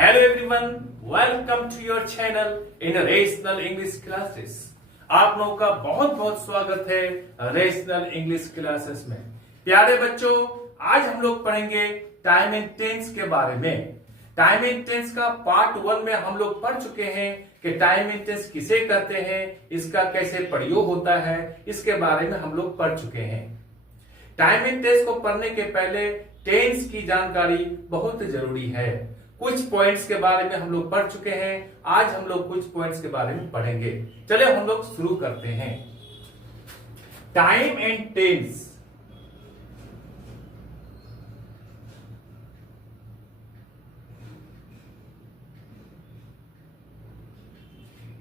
Hello everyone, welcome to your channel in rational English classes. आप लोगों का बहुत बहुत स्वागत है रेशनल इंग्लिश क्लासेस में। प्यारे बच्चों, आज हम लोग पढ़ेंगे टाइम एंड टेंस के बारे में। टाइम एंड टेंस का पार्ट 1 में हम लोग पढ़ चुके हैं कि टाइम एंड टेंस किसे कहते हैं, इसका कैसे प्रयोग होता है, इसके बारे में हम लोग पढ़ चुके हैं। टाइम एंड टेंस को पढ़ने के पहले टेंस की जानकारी बहुत जरूरी है। कुछ पॉइंट्स के बारे में हम लोग पढ़ चुके हैं, आज हम लोग कुछ पॉइंट्स के बारे में पढ़ेंगे। चलिए हम लोग शुरू करते हैं। टाइम एंड टेंस,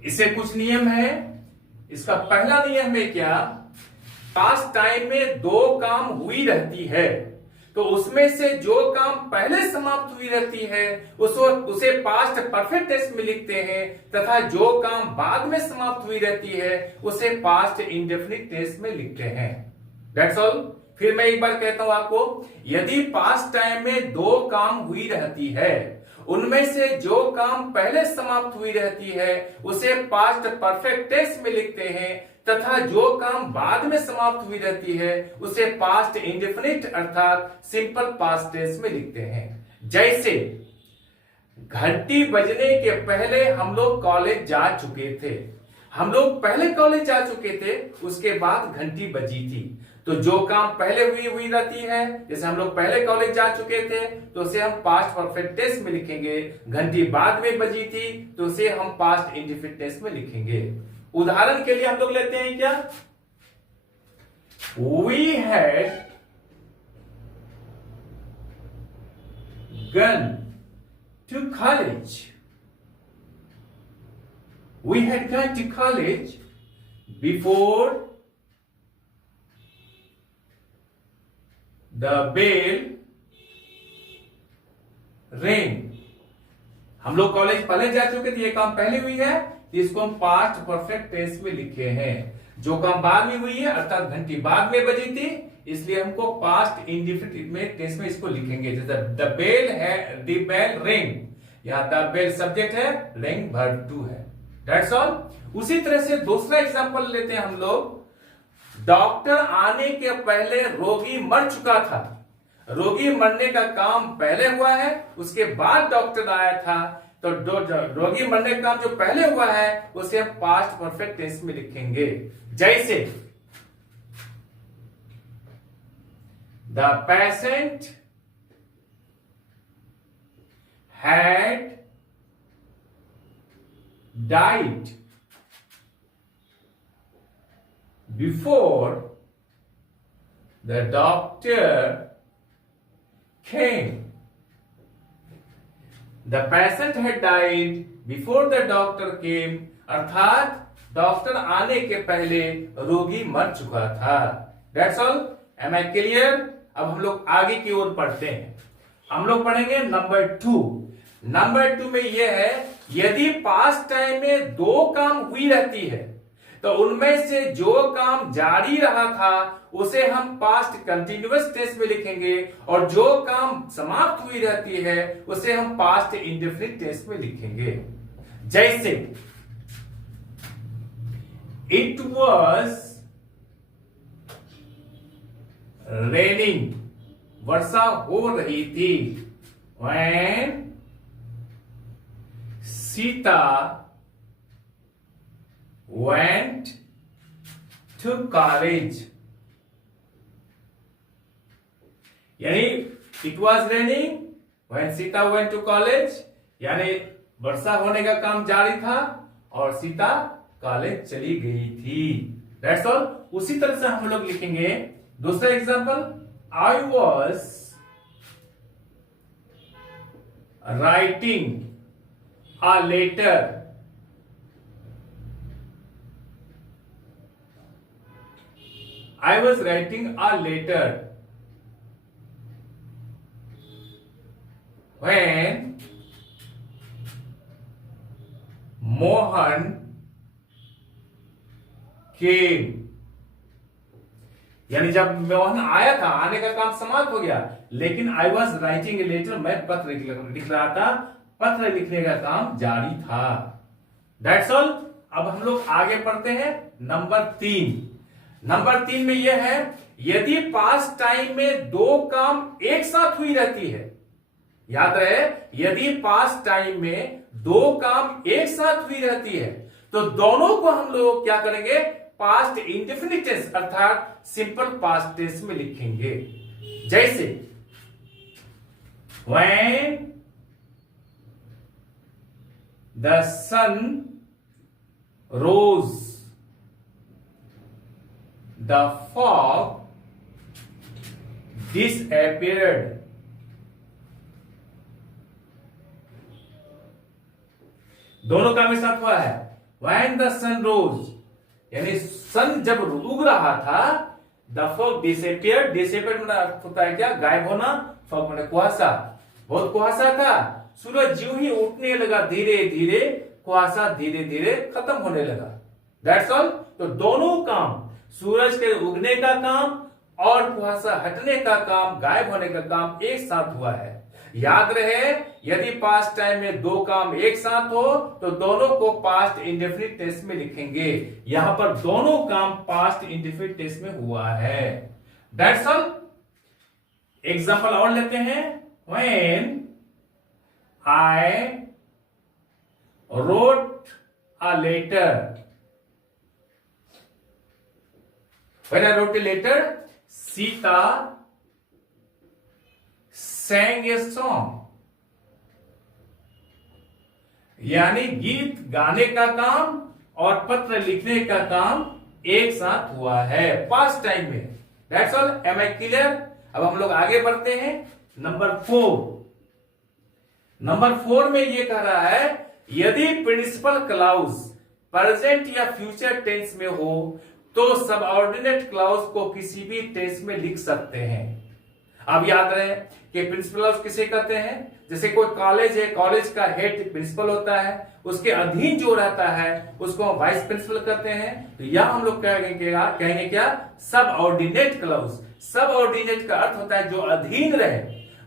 इससे कुछ नियम है। इसका पहला नियम है क्या, पास्ट टाइम में दो काम हुई रहती है तो उसमें से जो काम पहले समाप्त हुई रहती है उसे पास्ट परफेक्ट टेंस में लिखते हैं, तथा जो काम बाद में समाप्त हुई रहती है उसे पास्ट इंडेफिनिट टेंस में लिखते हैं। That's all. फिर मैं एक बार कहता हूं आपको, यदि पास्ट टाइम में दो काम हुई रहती है, उनमें से जो काम पहले समाप्त हुई रहती है उसे पास्ट परफेक्ट टेंस में लिखते हैं, तथा जो काम बाद में समाप्त हुई रहती है उसे पास्ट इंडेफिनिट अर्थात सिंपल पास्ट टेंस में लिखते हैं। जैसे घंटी बजने के पहले हम लोग कॉलेज जा चुके थे। हम लोग पहले कॉलेज जा चुके थे, उसके बाद घंटी बजी थी। तो जो काम पहले हुई रहती है, जैसे हम लोग पहले कॉलेज जा चुके थे तो उसे हम पास्ट परफेक्ट टेंस में लिखेंगे। घंटी बाद में बजी थी तो उसे हम पास्ट इंडेफिनिट टेंस में लिखेंगे। उदाहरण के लिए हम लोग लेते हैं क्या, We had gone to college. We had gone to college before the bell rang. हम लोग कॉलेज पहले जा चुके थे, ये काम पहले हुई है, इसको हम पास्ट परफेक्ट टेंस में लिखे हैं। जो काम बाद में हुई है अर्थात घंटी बाद में बजी थी, इसलिए हमको पास्ट इंडेफिनिट में टेंस में इसको लिखेंगे। जैसे द बेल है, द बेल रिंग, यहां द बेल सब्जेक्ट है, रिंग वर्ब टू है। That's all. उसी तरह से दूसरा एग्जांपल लेते हैं हम लोग। डॉक्टर आने के पहले रोगी मर चुका था। रोगी मरने का काम पहले हुआ है, उसके बाद डॉक्टर आया था। तो रोगी मरने का काम जो पहले हुआ है उसे हम पास्ट परफेक्ट टेंस में लिखेंगे। जैसे the patient had died before the doctor came. The patient had died before the doctor came. अर्थात डॉक्टर आने के पहले रोगी मर चुका था। That's all. Am I clear? अब हम लोग आगे की ओर पढ़ते हैं। हम लोग पढ़ेंगे नंबर 2। नंबर 2 में यह है, यदि पास्ट टाइम में दो काम हुई रहती है तो उनमें से जो काम जारी रहा था उसे हम पास्ट कंटिन्यूअस टेंस में लिखेंगे, और जो काम समाप्त हुई रहती है उसे हम पास्ट इंडेफिनिट टेंस में लिखेंगे। जैसे इट वॉज रेनिंग, वर्षा हो रही थी। When Sita went to college. यानी it was raining when Sita went to college, यानी वर्षा होने का काम जारी था और सीता कॉलेज चली गई थी। That's all. उसी तरह से हम लोग लिखेंगे दूसरा example. I was writing a letter I was writing a letter when Mohan came. यानी जब मोहन आया था, आने का काम समाप्त हो गया, लेकिन I was writing a letter, मैं पत्र लिख रहा था पत्र लिखने का काम जारी था। That's all. अब हम लोग आगे पढ़ते हैं नंबर 3 में यह है, यदि पास्ट टाइम में दो काम एक साथ हुई रहती है, याद रहे, यदि पास्ट टाइम में दो काम एक साथ हुई रहती है तो दोनों को हम लोग क्या करेंगे, पास्ट इंडेफिनिट टेंस अर्थात सिंपल पास्ट टेंस में लिखेंगे। जैसे when the sun rose, the fog disappeared। दोनों काम एक साथ हुआ है। when the sun rose यानी सन जब उग रहा था, द फॉग डिसअपियर्ड, डिसअपियर्ड मतलब होता है क्या, गायब होना, फॉग मतलब कुहासा, बहुत कुहासा था, सूरज यूं ही उठने लगा धीरे धीरे, कुहासा धीरे धीरे खत्म होने लगा। That's all. तो दोनों काम, सूरज के उगने का काम और कुहासा हटने का काम, गायब होने का काम एक साथ हुआ है। याद रहे, यदि पास्ट टाइम में दो काम एक साथ हो तो दोनों को पास्ट इंडेफिनिट टेंस में लिखेंगे। यहां पर दोनों काम पास्ट इंडेफिनिट टेंस में हुआ है। That's all. एग्जांपल और लेते हैं। When I wrote a letter, when I wrote a letter, Sita sang a song। यानी गीत गाने का काम और पत्र लिखने का काम एक साथ हुआ है पास्ट टाइम में। That's all. Am I clear? अब हम लोग आगे बढ़ते हैं। नंबर 4 में ये कह रहा है, यदि प्रिंसिपल क्लाउज प्रेजेंट या फ्यूचर टेंस में हो तो सबऑर्डिनेट क्लाउज को किसी भी टेंस में लिख सकते हैं। अब याद रहे कि प्रिंसिपल क्लाउज किसे कहते हैं, जैसे कोई कॉलेज है, कॉलेज का हेड प्रिंसिपल होता है, उसके अधीन जो रहता है उसको हम वाइस प्रिंसिपल कहते हैं। तो यह हम लोग कहेंगे क्या, सब ऑर्डिनेट क्लाउज। सब ऑर्डिनेट का अर्थ होता है जो अधीन रहे,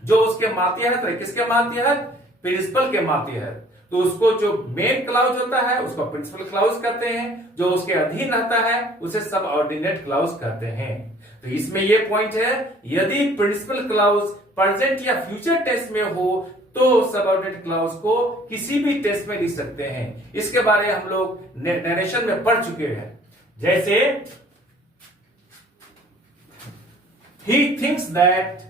जो उसके मातहत रहे। किसके मातहत? प्रिंसिपल के मातहत। तो उसको जो मेन क्लाउज होता है उसको प्रिंसिपल क्लाउज कहते हैं, जो उसके अधीन रहता है उसे सब ऑर्डिनेट क्लाउज कहते हैं। तो इसमें ये पॉइंट है, यदि प्रिंसिपल क्लाउज प्रेजेंट या फ्यूचर टेंस में हो तो सबऑर्डिनेट क्लाउज को किसी भी टेंस में लिख सकते हैं। इसके बारे में हम लोग नरेशन में पढ़ चुके हैं। जैसे he thinks that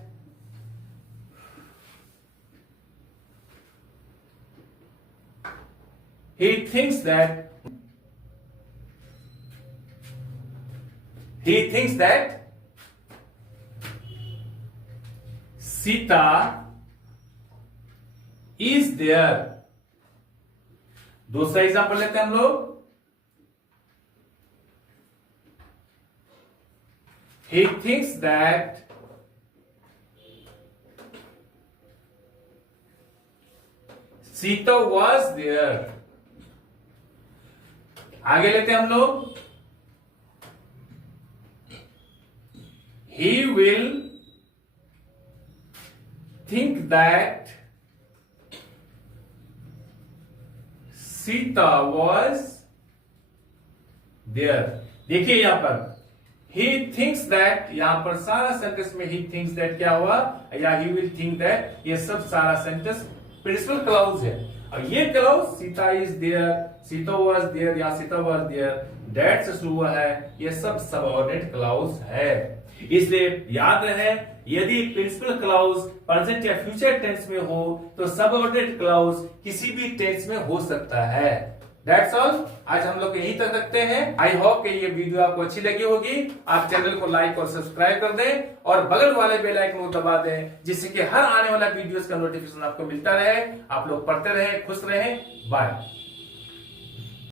Sita is there। दूसरा एग्जांपल लेते हैं हम लोग। He thinks that Sita was there। आगे लेते हैं हम लोग। He will think that Sita was there। देखिए यहां पर he thinks that, यहां पर सारा सेंटेंस में he thinks that क्या हुआ, या he will think that, ये सब सारा सेंटेंस प्रिंसिपल क्लाउज है। और ये clause Sita is there, Sita was there या सीता वाज देयर, दैट से शुरू हुआ है, ये सब सबऑर्डिनेट क्लाउज है। इसलिए याद रहे, यदि प्रिंसिपल क्लाउज प्रेजेंट या फ्यूचर टेंस में हो तो सबऑर्डिनेट क्लाउज किसी भी टेंस में हो सकता है। That's all. आज हम लोग यहीं तक रखते हैं। आई होप कि ये वीडियो आपको अच्छी लगी होगी। आप चैनल को लाइक और सब्सक्राइब कर दें और बगल वाले बेल आइकन को दबा दें, जिससे कि हर आने वाला वीडियोस का नोटिफिकेशन आपको मिलता रहे। आप लोग पढ़ते रहे, खुश रहे। बाय।